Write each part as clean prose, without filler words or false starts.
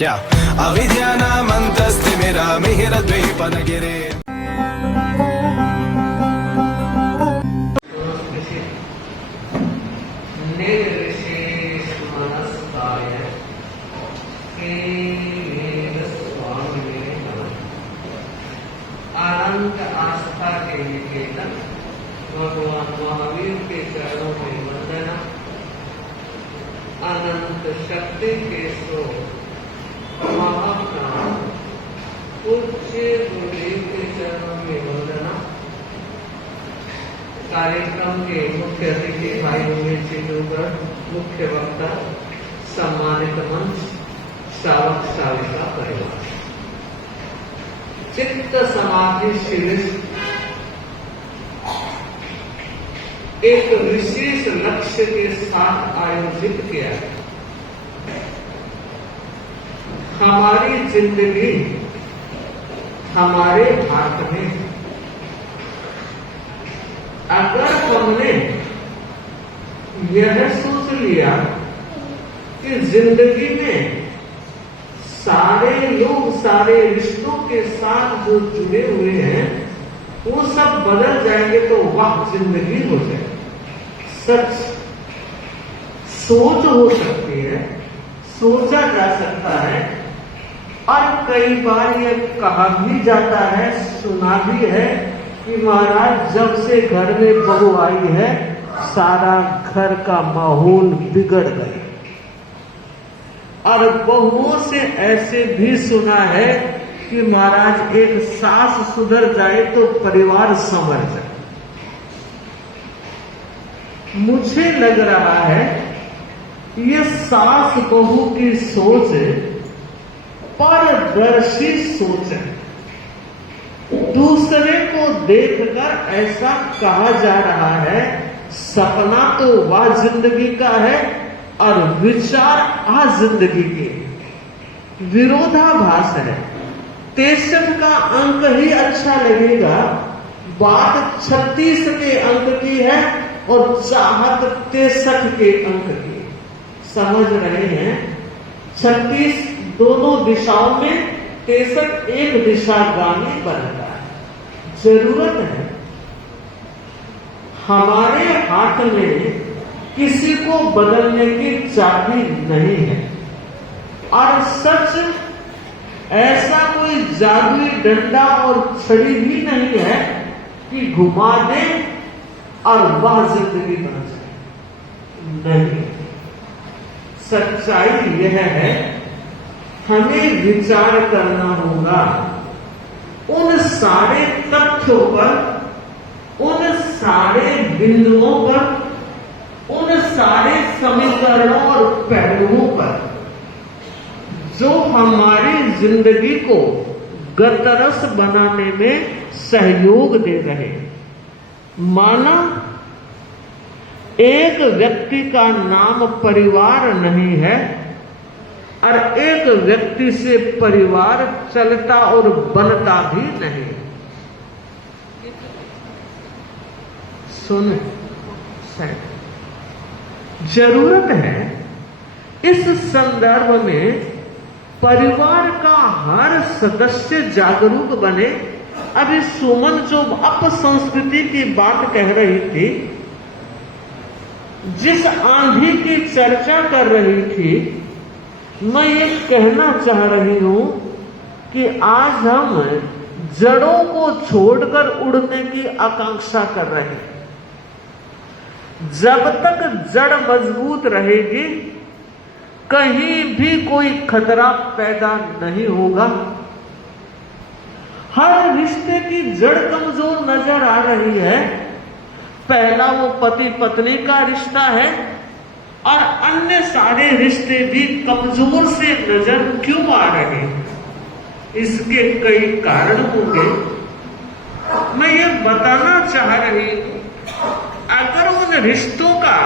क्या अविद्यानामन्तस्तिमिरामिहिरद्वीपनगिरे अनंत आस्था के निकेतन भगवान महावीर के चरणों में वंदना। अनंत शक्ति के स्रोत महाप्राण पूज्य गुरुदेव के चरणों में वंदना। कार्यक्रम के मुख्य अतिथि भाई चित्रगढ़, मुख्य वक्ता, सम्मानित मंच, श्रावक श्राविका परिवार। चित्त समाधि शिविर एक विशेष लक्ष्य के साथ आयोजित किया। हमारी जिंदगी हमारे हाथ में। अगर हमने यह सोच लिया कि जिंदगी में सारे लोग सारे रिश्तों के साथ जो जुड़े हुए हैं वो सब बदल जाएंगे तो वह जिंदगी हो जाएगी। सच सोच हो सकती है, सोचा जा सकता है, और कई बार ये कहा भी जाता है, सुना भी है कि महाराज जब से घर में बहू आई है सारा घर का माहौल बिगड़ गया। और बहुओं से ऐसे भी सुना है कि महाराज एक सास सुधर जाए तो परिवार संवर जाए। मुझे लग रहा है ये सास बहू की सोच पारदर्शी सोच है। दूसरे को देखकर ऐसा कहा जा रहा है सपना तो वह जिंदगी का है और विचार आ जिंदगी के। विरोधाभास है। 63 का अंक ही अच्छा लगेगा, बात 36 के अंक की है और चाहत 63 के अंक की। समझ रहे हैं? 36 दोनों दिशाओं में, 63 एक दिशागामी बनता है। जरूरत है हमारे हाथ में किसी को बदलने की चाबी नहीं है। और सच ऐसा कोई जादुई डंडा और छड़ी भी नहीं है कि घुमा दे और वह जिंदगी बन जाए। नहीं, सच्चाई यह है हमें विचार करना होगा उन सारे तथ्यों पर, उन सारे बिंदुओं पर, उन सारे समीकरणों और पहलुओं पर जो हमारी जिंदगी को गतरस बनाने में सहयोग दे रहे। माना एक व्यक्ति का नाम परिवार नहीं है और एक व्यक्ति से परिवार चलता और बनता भी नहीं। सुन, जरूरत है इस संदर्भ में परिवार का हर सदस्य जागरूक बने। अभी सुमन जो अपसंस्कृति की बात कह रही थी, जिस आंधी की चर्चा कर रही थी, मैं ये कहना चाह रही हूं कि आज हम जड़ों को छोड़कर उड़ने की आकांक्षा कर रहे हैं। जब तक जड़ मजबूत रहेगी कहीं भी कोई खतरा पैदा नहीं होगा। हर रिश्ते की जड़ कमजोर नजर आ रही है। पहला वो पति पत्नी का रिश्ता है और अन्य सारे रिश्ते भी कमजोर से नजर क्यों आ रहे हैं? इसके कई कारण होंगे। मैं ये बताना चाह रही हूं, अगर उन रिश्तों का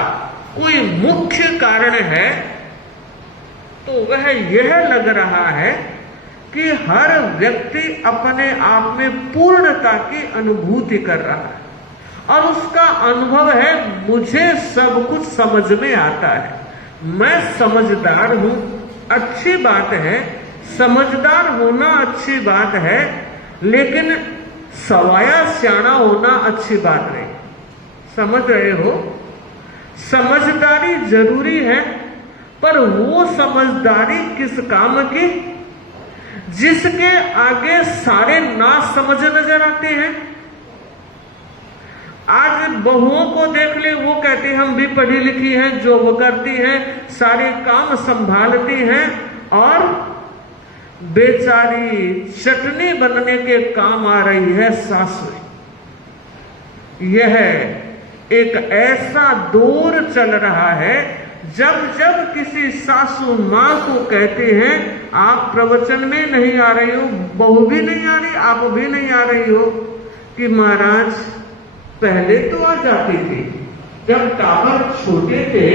कोई मुख्य कारण है तो वह यह लग रहा है कि हर व्यक्ति अपने आप में पूर्णता की अनुभूति कर रहा है और उसका अनुभव है मुझे सब कुछ समझ में आता है, मैं समझदार हूं। अच्छी बात है, समझदार होना अच्छी बात है, लेकिन सवाया सियाना होना अच्छी बात नहीं। समझ रहे हो? समझदारी जरूरी है, पर वो समझदारी किस काम की जिसके आगे सारे ना समझ नजर आते हैं। आज बहुओं को देख ले, वो कहती हैं हम भी पढ़ी लिखी हैं, जॉब करती हैं, सारे काम संभालती हैं, और बेचारी चटनी बनने के काम आ रही है सासू। यह एक ऐसा दौर चल रहा है जब जब किसी सासू माँ को कहते हैं आप प्रवचन में नहीं आ रही हो, बहू भी नहीं आ रही, आप भी नहीं आ रही हो, कि महाराज पहले तो आ जाती थी, जब टावर छोटे थे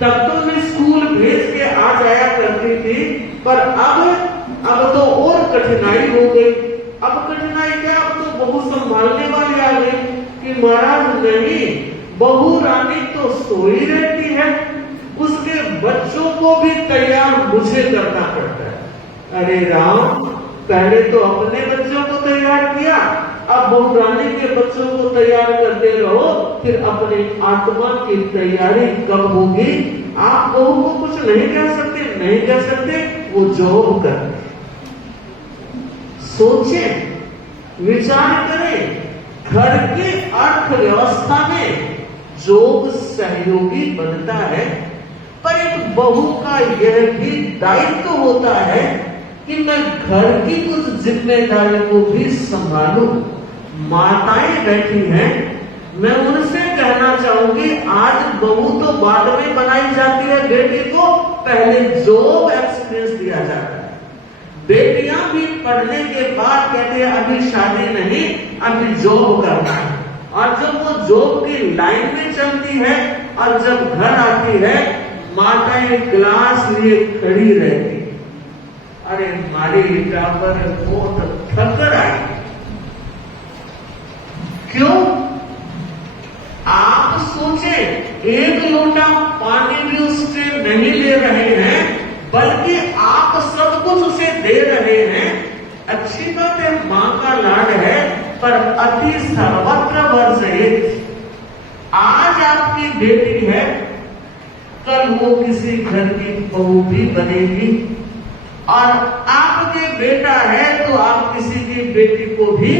तब तो मैं स्कूल भेज के आ जाया करती थी, पर अब तो और कठिनाई हो गई। अब कठिनाई क्या, अब तो बहू संभालने वाली आ गई। कि महाराज नहीं, बहू रानी तो सोई रहती है, उसके बच्चों को भी तैयार मुझे करना पड़ता है। अरे राम, पहले तो अपने बच्चों को तैयार किया, अब बहू रानी के बच्चों को तैयार करते रहो, फिर अपने आत्मा की तैयारी कब होगी? आप बहू को कुछ नहीं कह सकते, नहीं कह सकते, वो जॉब कर। सोचें, विचार करें, घर की अर्थव्यवस्था में जॉब सहयोगी बनता है, पर एक बहू का यह भी दायित्व होता है कि मैं घर की कुछ जिम्मेदारी को भी संभालूं। माताएं बैठी हैं, मैं उनसे कहना चाहूंगी, आज बहू तो बाद में बनाई जाती है, बेटी को पहले जॉब एक्सपीरियंस दिया जाता है। बेटियां भी पढ़ने के बाद कहते हैं अभी शादी नहीं, अभी जॉब करना है, और जब वो जॉब की लाइन में चलती है और जब घर आती है, माताएं गिलास लिए खड़ी रहती। अरे हमारी बेटा पर बहुत ठक्कर आई। क्यों? आप सोचे, एक लोटा पानी भी उससे नहीं ले रहे हैं, बल्कि आप सब कुछ उसे दे रहे हैं। अच्छी बात है, मां का लाड है, पर अति सर्वत्र वर्जित। आज आपकी बेटी है, कल वो किसी घर की बहू भी बनेगी, और आपके बेटा है तो आप किसी की बेटी को भी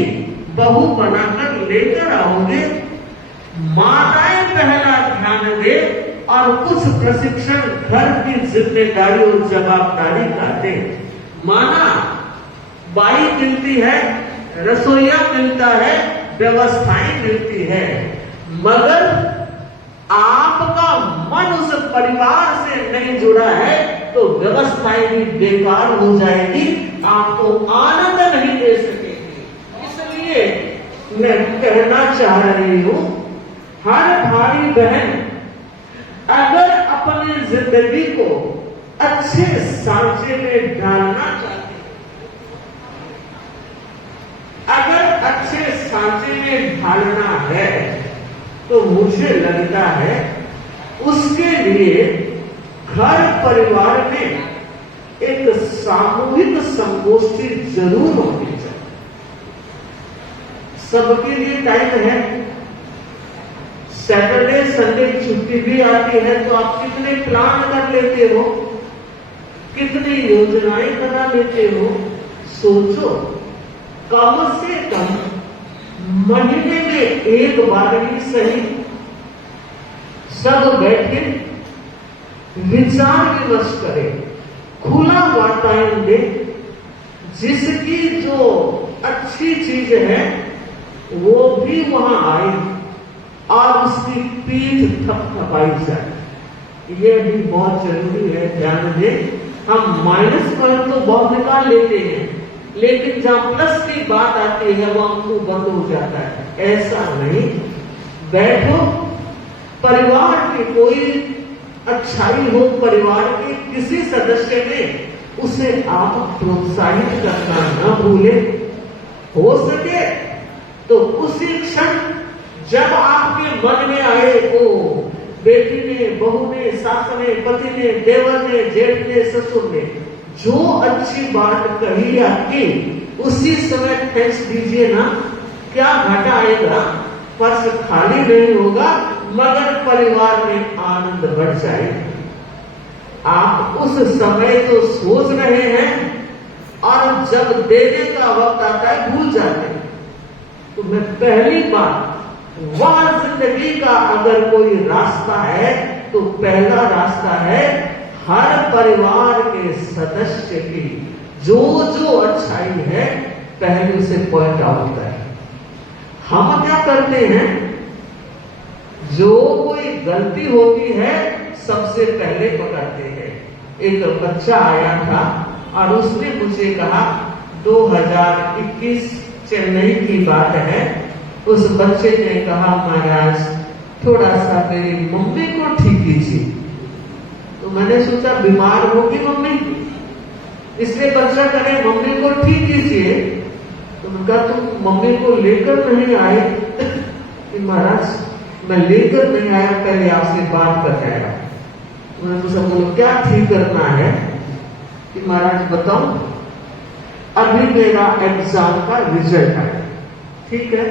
बहू बनाकर लेकर आओगे। माताएं पहला ध्यान दे और कुछ प्रशिक्षण घर की जिम्मेदारी और जवाबदारी का दे। माना बाई मिलती है, रसोईया मिलता है, व्यवस्थाएं मिलती है, मगर आपका मन उस परिवार से नहीं जुड़ा है तो व्यवस्थाएं भी बेकार हो जाएगी, आपको आनंद नहीं दे सकेगी। इसलिए मैं कहना चाह रही हूं, हर भाई बहन अगर अपनी जिंदगी को अच्छे सांचे में ढालना चाहते हैं, अगर अच्छे सांचे में ढालना है, तो मुझे लगता है उसके लिए घर परिवार में एक सामूहिक संगोष्ठी जरूर होनी चाहिए। सबके लिए टाइम है, सैटरडे संडे छुट्टी भी आती है, तो आप कितने प्लान कर लेते हो, कितनी योजनाएं बना लेते हो। सोचो, कम से कम महीने में एक बार भी सही सब बैठे विचार विमर्श करें, खुला वातावरण दे, जिसकी जो अच्छी चीज है वो भी वहां आए और उसकी पीठ थपथपाई जाए। ये भी बहुत जरूरी है, ध्यान दें। हम माइनस पॉइंट तो बहुत निकाल लेते हैं, लेकिन जहां प्लस की बात आती है वहां मुंह बंद हो जाता है। ऐसा नहीं, बैठो, परिवार की कोई अच्छाई हो, परिवार के किसी सदस्य में, उसे आप प्रोत्साहित करना न भूले। हो सके तो उसी क्षण जब आपके मन में आए, ओ बेटी ने, बहू ने, सास ने, पति ने, देवर ने, जेठ ने, ससुर ने, जो अच्छी बात कही या की उसी समय थैंक्स दीजिए ना, क्या घाटा आएगा? पर्स खाली नहीं होगा मगर परिवार में आनंद बढ़ जाएगा। आप उस समय तो सोच रहे हैं और जब देने का वक्त आता है भूल जाते हैं। तो मैं पहली बार वह जिंदगी का अगर कोई रास्ता है तो पहला रास्ता है हर परिवार के सदस्य की जो जो अच्छाई है पहले उसे पॉइंट आउट करें। हम क्या करते हैं, जो कोई गलती होती है सबसे पहले पकड़ते हैं। एक बच्चा आया था और उसने मुझे कहा 2021 चेन्नई की बात है। उस बच्चे ने कहा महाराज थोड़ा सा मेरी मम्मी को ठीक कीजिए। तो मैंने सोचा बीमार होगी मम्मी, इसलिए बच्चा करे मम्मी को ठीक कीजिए। तो मैंने कहा तुम मम्मी को लेकर नहीं आए? कि महाराज मैं लेकर नहीं आया, पहले आपसे बात कर आया। मैंने तो सब बोलो क्या ठीक करना है? कि महाराज बताओ अभी मेरा एग्जाम का रिजल्ट आया, ठीक है,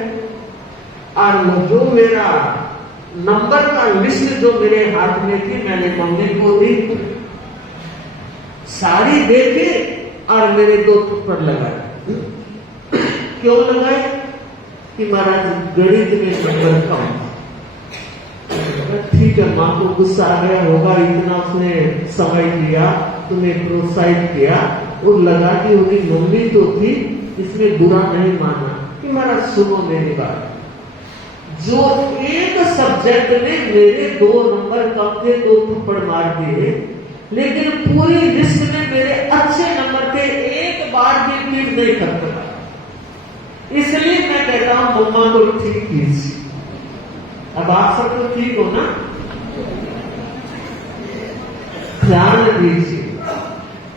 और जो मेरा नंबर का लिस्ट जो मेरे हाथ में थी मैंने मम्मी को दी, सारी देखे और मेरे 2 थप्पड़ लगाए। क्यों लगाए? कि महाराज गणित में नंबर कम। ठीक है, माँ को गुस्सा आ गया होगा, इतना उसने समय दिया, तुम्हें प्रोत्साहित किया और लगा दी होगी मम्मी तो थी, इसमें बुरा नहीं माना। कि महाराज सुनो मेरी बात, जो एक सब्जेक्ट में मेरे 2 नंबर कम थे, 2 थप्पड़ मार दिए, लेकिन पूरी लिस्ट में मेरे अच्छे नंबर थे, एक बार भी पीठ नहीं करता। इसलिए मैं कहता हूं मम्मा को ठीक कीजिए। अब आप सब तो ठीक हो ना? ध्यान दीजिए,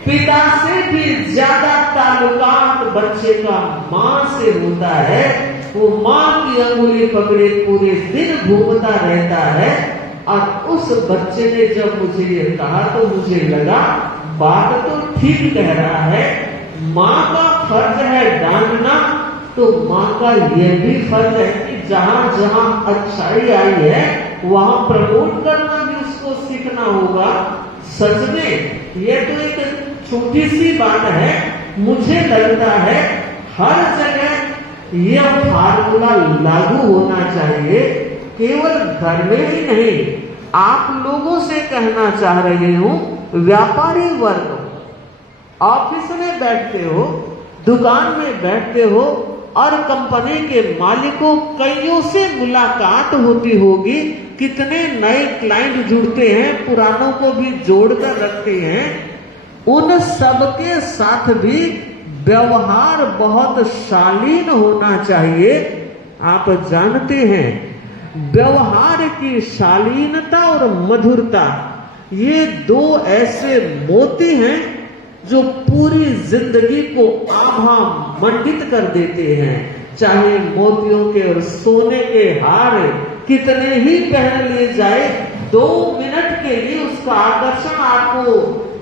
पिता से भी ज्यादा ताल्लुकात बच्चे का मां से होता है। वो मां की अंगुली पकड़े पूरे दिन घूमता रहता है। और उस बच्चे ने जब मुझे ये कहा तो मुझे लगा बात तो ठीक कह रहा है, मां का फर्ज है डांटना, तो मां का यह भी फर्ज है कि जहां जहां अच्छाई आई है वहां प्रमोट करना भी उसको सीखना होगा। सच में ये तो एक छोटी सी बात है, मुझे लगता है हर जगह यह फार्मूला लागू होना चाहिए, केवल घर में ही नहीं। आप लोगों से कहना चाह रही हूं, व्यापारी वर्ग, ऑफिस में बैठते हो, दुकान में बैठते हो और कंपनी के मालिकों कईयों से मुलाकात होती होगी, कितने नए क्लाइंट जुड़ते हैं, पुरानों को भी जोड़कर रखते हैं। उन सबके साथ भी व्यवहार बहुत शालीन होना चाहिए। आप जानते हैं व्यवहार की शालीनता और मधुरता ये 2 ऐसे मोती हैं जो पूरी जिंदगी को आभा मंडित कर देते हैं। चाहे मोतियों के और सोने के हार कितने ही पहन लिए जाए, 2 मिनट के लिए उसका आकर्षण आपको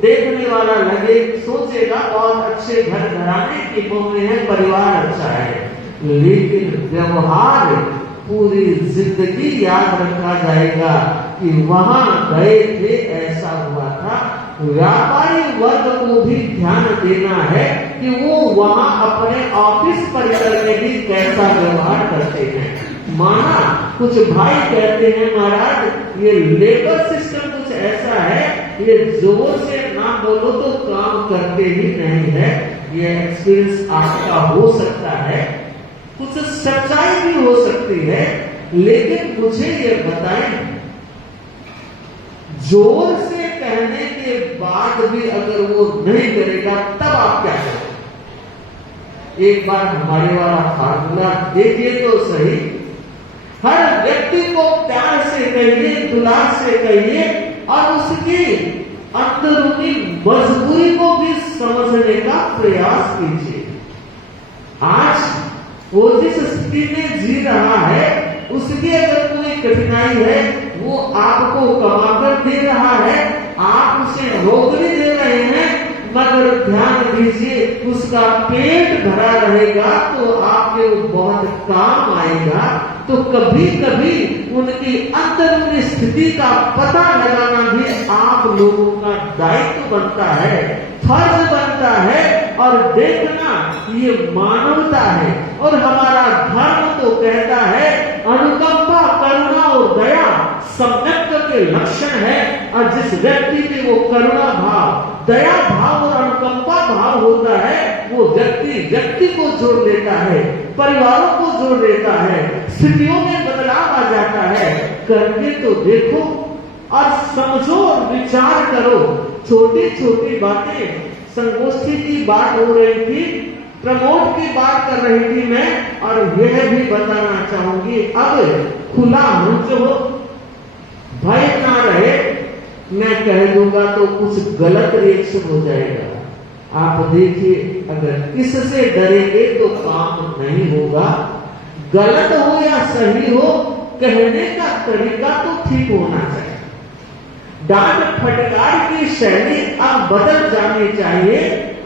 देखने वाला लगे, सोचेगा बहुत अच्छे घर घराने की बहू है, परिवार अच्छा है, लेकिन व्यवहार पूरी जिंदगी याद रखा जाएगा कि वहां गए थे ऐसा हुआ था। व्यापारी वर्ग को भी ध्यान देना है कि वो वहां अपने ऑफिस परिसर में भी कैसा व्यवहार करते हैं। माना कुछ भाई कहते हैं महाराज ये लेबर सिस्टम कुछ ऐसा है, ये जोर से ना बोलो तो काम करते ही नहीं है। ये एक्सपीरियंस आपका हो सकता है, कुछ सच्चाई भी हो सकती है, लेकिन मुझे ये बताएं, जोर से कहने के बाद भी अगर वो नहीं करेगा तब आप क्या करें? एक बार हमारे वाला फार्मूला देखिए तो सही। हर व्यक्ति को प्यार से कहिए, दुलार से कहिए और उसकी अंदरूनी मजबूरी को भी समझने का प्रयास कीजिए। आज वो जिस स्थिति में जी रहा है उसकी अगर कोई कठिनाई है, वो आपको कमाकर दे रहा है, आप उसे नौकरी दे रहे हैं, मगर ध्यान दीजिए उसका पेट भरा रहेगा तो आपके वो बहुत काम आएगा। तो कभी कभी उनकी अंदरूनी स्थिति का पता लगाना भी आप लोगों का दायित्व बनता है, फर्ज बनता है। और देखना ये मानवता है और हमारा धर्म तो कहता है अनुकंपा, करुणा और दया सम्यक्त के लक्षण है। और जिस व्यक्ति में वो करुणा भाव, दया भाव और अनुकंपा भाव होता है वो व्यक्ति को जोड़ लेता है, परिवारों को जोड़ लेता है, स्थितियों में बदलाव आ जाता है। करके तो देखो और समझो और विचार करो। छोटी छोटी बातें, संगोष्ठी की बात हो रही थी, प्रमोद की बात कर रही थी मैं, और यह भी बताना चाहूंगी अब खुला मंच हो, भय ना रहे। मैं कह दूंगा तो कुछ गलत रिएक्शन हो जाएगा। आप देखिए अगर इससे डरेंगे तो काम नहीं होगा। गलत हो या सही हो, कहने का तरीका तो ठीक होना चाहिए। डांट फटकार की शैली अब बदल जानी चाहिए।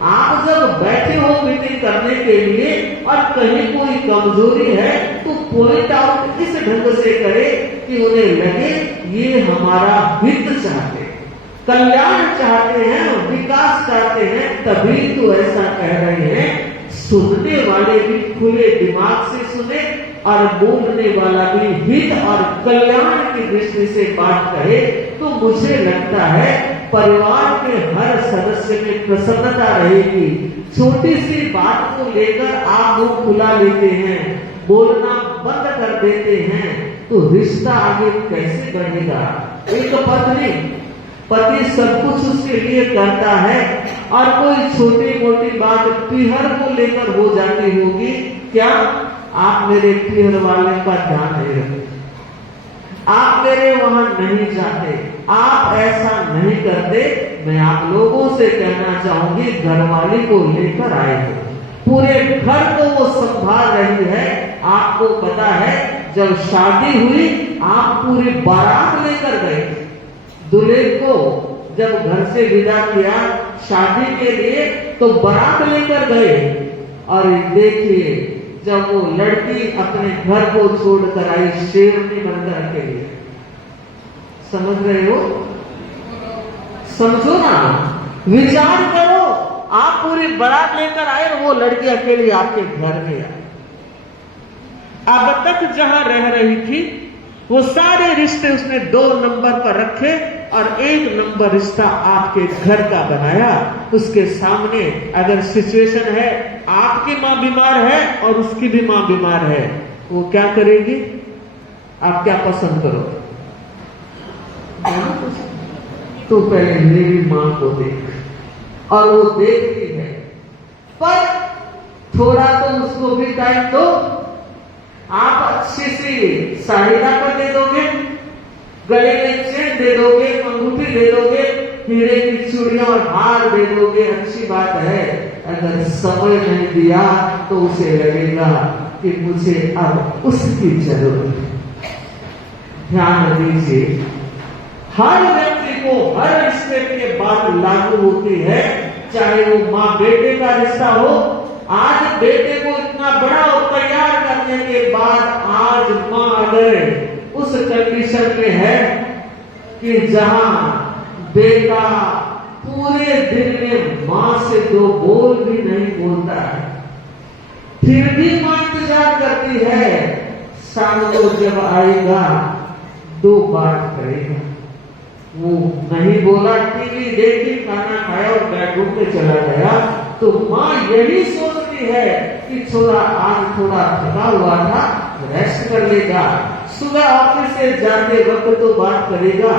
आप जब बैठे हो मीटिंग करने के लिए और कहीं कोई कमजोरी है तो पॉइंट आउट इस ढंग से करे कि उन्हें लगे ये हमारा हित चाहते हैं, कल्याण चाहते हैं, विकास चाहते हैं, तभी तो ऐसा कह रहे हैं। सुनने वाले भी खुले दिमाग से सुने और बोलने वाला भी हित और कल्याण की दृष्टि से बात कहे तो मुझे लगता है परिवार के हर सदस्य में प्रसन्नता रहेगी। छोटी सी बात को लेकर आप मुंह खुला लेते हैं, बोलना बंद कर देते हैं तो रिश्ता आगे कैसे बढ़ेगा। एक पति सब कुछ उसके लिए करता है और कोई छोटी मोटी बात पीहर को लेकर हो जाती होगी, क्या आप मेरे पीहर वाले का ध्यान नहीं रखते, आप मेरे वहां नहीं जाते, आप ऐसा नहीं करते। मैं आप लोगों से कहना चाहूंगी घरवाली को लेकर आए हो, पूरे घर को वो संभाल रही है। आपको पता है जब शादी हुई आप पूरी बारात लेकर गए, दूल्हे को जब घर से विदा किया शादी के लिए तो बारात लेकर गए। और देखिए जब वो लड़की अपने घर को छोड़कर आई शेरनी बनकर के लिए, समझ रहे हो, समझो ना, विचार करो। आप पूरी बारात लेकर आए और वो लड़की अकेली आपके घर में आई। अब तक जहां रह रही थी वो सारे रिश्ते उसने 2 नंबर पर रखे और 1 नंबर रिश्ता आपके घर का बनाया। उसके सामने अगर सिचुएशन है आपकी मां बीमार है और उसकी भी मां बीमार है, वो क्या करेगी? आप क्या पसंद करोगे? तो पहले मेरी मां को देख, और वो देखती है, पर थोड़ा तो उसको भी टाइम दो। आप अच्छी सी साड़ी लाकर दे दोगे, गले में चेन दे दोगे, अंगूठी दे दोगे, हीरे की चूड़ियां और हार दे दोगे, अच्छी बात है। अगर समय नहीं दिया तो उसे लगेगा कि मुझे अब उसकी जरूरत है। ध्यान दीजिए, हर व्यक्ति को हर रिश्ते के बाद लागू होती है, चाहे वो माँ बेटे का रिश्ता हो। आज बेटे को इतना बड़ा और तैयार करने के बाद आज माँ अगर उस कंडीशन में है कि जहां बेटा पूरे दिन में माँ से 2 बोल भी नहीं बोलता है, फिर भी माँ इंतजार करती है शाम को जब आएगा 2 बात करेगा। वो नहीं बोला, टीवी देखी, खाना खाया और बेडरूम में चला गया, तो माँ यही सोचती है कि थोड़ा आज थोड़ा थका हुआ था, रेस्ट कर लेगा, सुबह ऑफिस से जाते वक्त तो बात करेगा,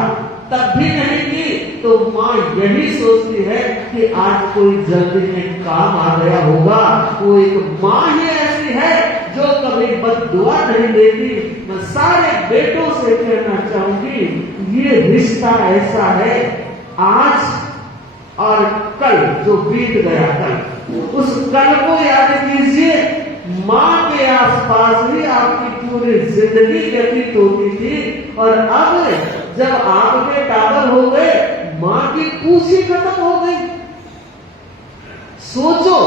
तब भी नहीं की तो माँ यही सोचती है कि आज कोई जल्दी में काम आ गया होगा। वो एक माँ ही ऐसी है जो कभी बद्दुआ नहीं देती। मैं सारे बेटों से कहना चाहूंगी, ये रिश्ता ऐसा है, आज और कल जो बीत गया कल, उस कल को याद कीजिए। माँ के आसपास ही आपकी पूरी जिंदगी व्यतीत होती थी, और अब जब आपके टावर हो गए, माँ की पूछ ही खत्म हो गई। सोचो,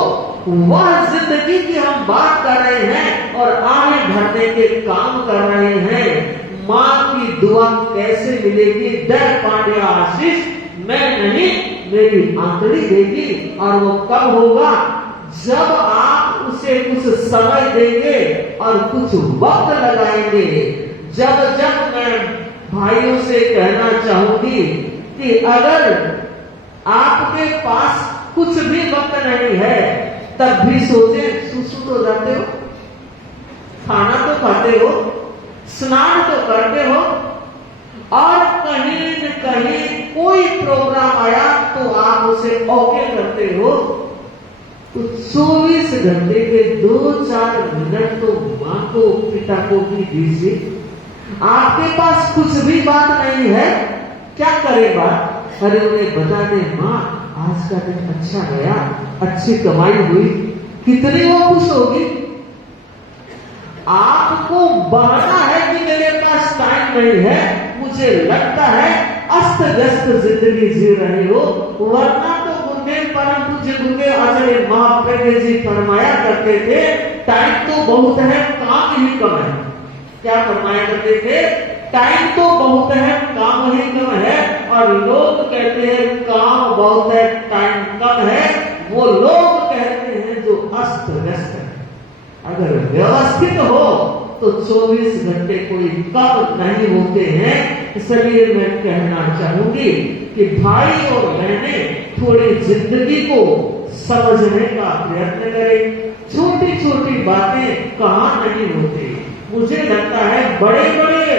वह जिंदगी की हम बात कर रहे हैं और आगे भरने के काम कर रहे हैं। माँ की दुआ कैसे मिलेगी? दर पांड्या आशीष मैं नहीं, मेरी आंतड़ी देगी। और वो कब होगा? जब आप उसे कुछ समय देंगे और कुछ वक्त लगाएंगे। जब जब मैं भाइयों से कहना चाहूंगी कि अगर आपके पास कुछ भी वक्त नहीं है, तब भी सोचे, सुसु तो जाते हो, खाना तो खाते हो, स्नान तो करते हो, और कहीं न कहीं कोई प्रोग्राम आया तो आप उसे ओके करते हो। तो 24 घंटे के 2-4 मिनट तो माँ को, पिता को भी दीजिए। आपके पास कुछ भी बात नहीं है, क्या करे बात? अरे उन्हें बता दे, माँ आज का दिन अच्छा गया, अच्छी कमाई हुई, कितनी वो खुश होगी। आपको बहाना है कि मेरे पास टाइम नहीं है, मुझे लगता है अस्त व्यस्त जिंदगी जी रहे हो। वरना तो गुरुदेव परम पूज्य गुरुदेव आचार्य महाप्रज्ञ जी फरमाया करते थे, टाइम तो बहुत है, काम ही कम है। क्या फरमाया करते थे? टाइम तो बहुत है, काम ही कम है। और लोग कहते हैं काम बहुत है, टाइम कम है। वो लोग कहते हैं जो अस्त व्यस्त है। अगर व्यवस्थित हो तो 24 घंटे कोई कम नहीं होते हैं। इसलिए मैं कहना चाहूंगी कि भाई और बहनें थोड़ी जिंदगी को समझने का प्रयत्न करें। छोटी छोटी बातें कहाँ नहीं होती। मुझे लगता है बड़े बड़े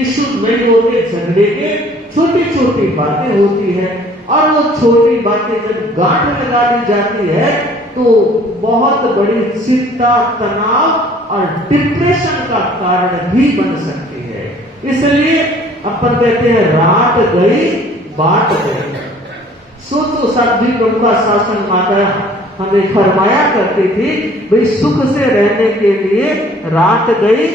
इशू नहीं होते झगड़े के, छोटी छोटी बातें होती है। और वो छोटी बातें जब गांठ लगा दी जाती है तो बहुत बड़ी चिंता, तनाव और डिप्रेशन का कारण भी बन सकती है। इसलिए अपन कहते हैं रात गई बात गई। सोचो, साध्वी प्रमुखा शासन माता हमें फरमाया करती थी, भाई सुख से रहने के लिए रात गई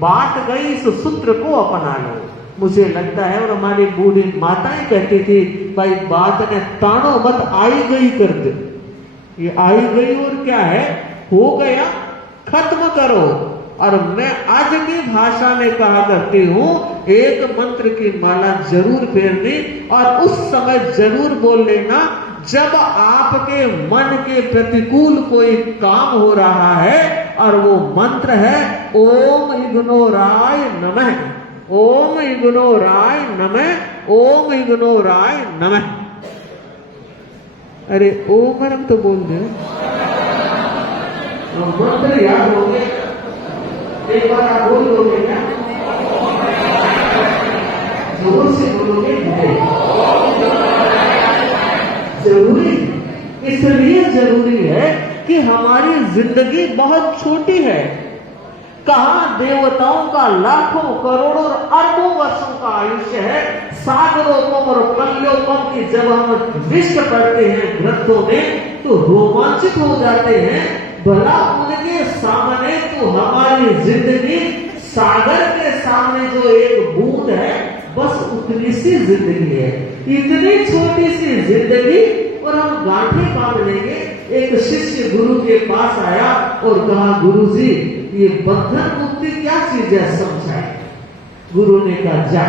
बात गई, इस सूत्र को अपना लो। मुझे लगता है, और हमारी बूढ़ी माताएं कहती थी, भाई बात ने तानो मत, आई गई कर दे। ये आई गई और क्या है, हो गया, खत्म करो। और मैं आज की भाषा में कहा करती हूं, एक मंत्र की माला जरूर फेरनी और उस समय जरूर बोल लेना जब आपके मन के प्रतिकूल कोई काम हो रहा है। और वो मंत्र है ओम इग्नोराय नमः, ओम इग्नोराय नमः, ओम इग्नोराय नमः। अरे ओम हम तो बोल दे, मंत्र याद हो गए, एक बार आप बोल दोगे क्या? जोर से बोलोगे? जरूरी, इसलिए जरूरी है कि हमारी जिंदगी बहुत छोटी है। कहा देवताओं का लाखों करोड़ों और अरबों वर्षों का आयुष्य है। सागरों और कल्यों की जब हम विश्व पढ़ते हैं ग्रंथों में तो रोमांचित हो जाते हैं। भला उनके सामने तो हमारी जिंदगी सागर के सामने जो एक बूंद है, बस उतनी सी जिंदगी है। इतनी छोटी सी जिंदगी और हम गांठे बांध लेंगे। एक शिष्य गुरु के पास आया और कहा, गुरुजी ये बंधन मुक्ति क्या चीज है, समझाए। गुरु ने कहा, जा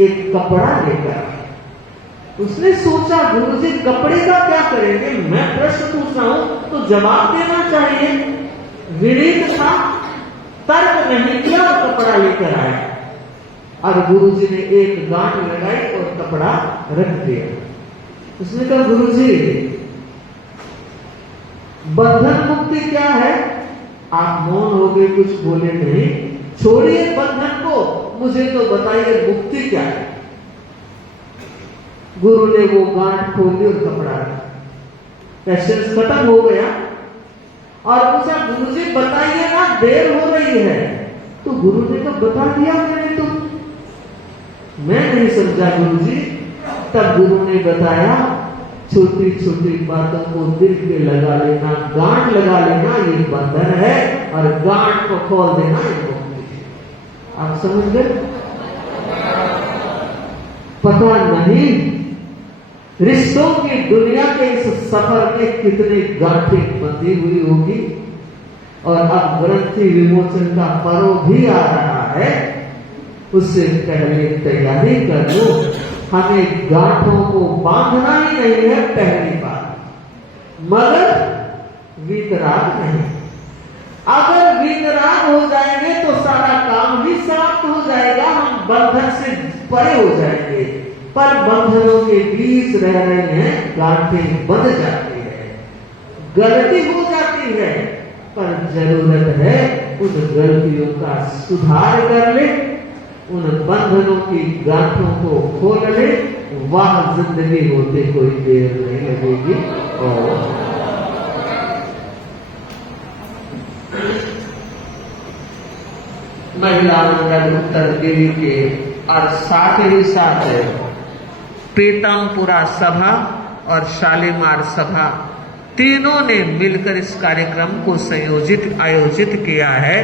एक कपड़ा लेकर। उसने सोचा, गुरुजी कपड़े का क्या करेंगे? मैं प्रश्न पूछ रहा हूं तो जवाब देना चाहिए। विनीत था, तर्क नहीं किया और कपड़ा लेकर आया। और गुरुजी ने एक गांठ लगाई और कपड़ा रख दिया। उसने कहा, गुरुजी बंधन मुक्ति क्या है? आप मौन हो गए, कुछ बोले नहीं। छोड़िए बंधन को, मुझे तो बताइए मुक्ति क्या है। गुरु ने वो गांठ खोल दी और कपड़ा, पेशेंस खत्म हो गया। और पूछा, गुरुजी बताइए ना, देर हो रही है। तो गुरु ने तो बता दिया मैंने तो। मैं नहीं समझा गुरुजी। तब गुरु ने बताया, छोटी छोटी बातों को दिल पे लगा लेना, गांठ लगा लेना, ये बंधन है। और गांठ को खोल देना, ये मुक्ति है। आप समझ गए? पता नहीं रिश्तों की दुनिया के इस सफर में कितनी गांठें बंधी हुई होगी। और अब ग्रंथि विमोचन का पर्व भी आ रहा है, उससे पहले तैयारी कर लो। हमें गांठों को बांधना ही नहीं है पहली बार, मगर वीतराग नहीं। अगर वीतराग हो जाएंगे तो सारा काम भी समाप्त हो जाएगा, हम बंधन से परे हो जाएंगे। पर बंधनों के बीच रह रहे हैं, गांठें बंध जाती है, गलती हो जाती है, पर जरूरत है उन गलतियों का सुधार कर ले, उन बंधनों की गांठों को खोल ले। वह जिंदगी होते कोई देर नहीं लगेगी। और महिला मंडल उत्तर देवी के और साथ ही साथ पीतमपुरा सभा और शालीमार सभा तीनों ने मिलकर इस कार्यक्रम को आयोजित किया है।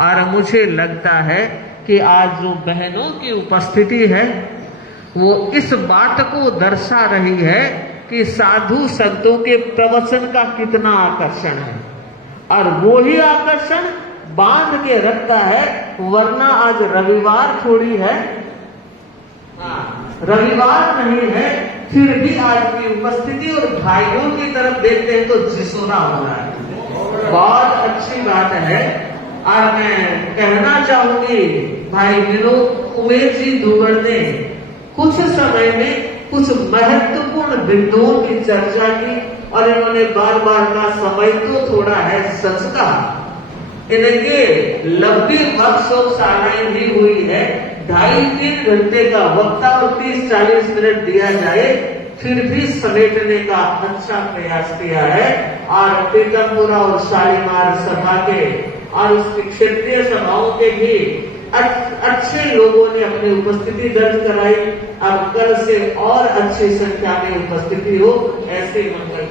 और मुझे लगता है कि आज जो बहनों की उपस्थिति है वो इस बात को दर्शा रही है कि साधु संतों के प्रवचन का कितना आकर्षण है, और वो ही आकर्षण बांध के रखता है। वरना आज रविवार थोड़ी है, रविवार नहीं है, फिर भी आज की उपस्थिति और भाइयों की तरफ देखते हैं तो जिसोरा हो रहा है। बहुत अच्छी बात है। और मैं कहना चाहूंगी भाई विनोद कुबेर जी दुबड़ ने कुछ समय में कुछ महत्वपूर्ण बिंदुओं की चर्चा की, और इन्होंने बार बार का समय तो थोड़ा है सच का। इनके लंबी वर्कशॉपशालाएं भी हुई है, 2.5-3 घंटे का वक्ता और 30-40 मिनट दिया जाए, फिर भी समेटने का अच्छा प्रयास किया है। और पीतमपुरा और शालीमार सभा के और उसकी क्षेत्रीय सभाओं के भी अच्छे लोगों ने अपनी उपस्थिति दर्ज कराई। अब कल से और अच्छी संख्या में उपस्थिति हो, ऐसे मंगल